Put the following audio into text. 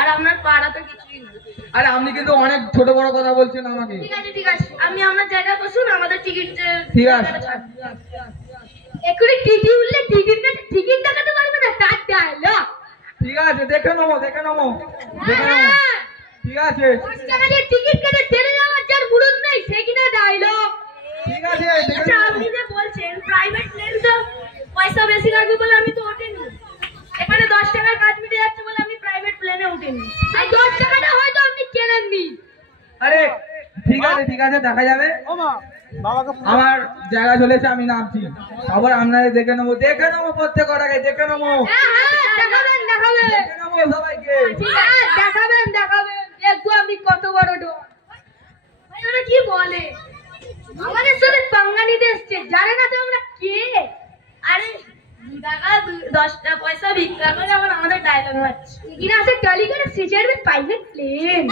আর আপনার পাড়া তো কিছুই না। আরে আপনি কিন্তু অনেক ছোট বড় কথা বলছেন আমাকে। ঠিক আছে ঠিক আছে, আপনি আপনার জায়গায় বসুন, আমাদের টিকিট ঠিক আছে। এক্ষুনি টিটি উঠলে টিকিট দেখাতে পারবে না, তার ডায়লগ। ঠিক আছে, দেখে নেবো দেখে নেবো দেখে নেবো। ঠিক আছে 10 টাকা দিয়ে টিকিট কেটে ট্রেনে যাওয়ার যার মুরত নেই সে কিনা ডায়লগ। ঠিক আছে দেখে আচ্ছা নেবো। আপনি যে বলছেন প্রাইভেট প্লেন তো পয়সা বেশি লাগবে বলে আমি তো ওঠেনি। এখানে 10 টাকার কাজ মিটে যাচ্ছে বলে আমি প্রাইভেট প্লেনে উঠিনি। আর 10 টাকাটা হয়তো আপনি কেনেননি। আরে ঠিক আছে দেখা যাবে। আমার জায়গা চলেছে, আমি নামছি। আবার আপনাদের দেখে নেবো প্রত্যেকটাকে দেখে নেবো। দেখাবেন দেখে নেবো সবাইকে। দেখাবেন দেখবো আপনি কত বড় ডোর। ভাই ওরা কি বলে, আমাদের সাথে পাঙ্গা নিতে এসছে, জানে না তো আমরা কে। আরে 2 টাকা 10 পয়সা ভিক্ষা করে আবার আমাদের ডায়লগ মারছে। কিনা আছে টালি করে সিজার প্রাইভেট প্লেন।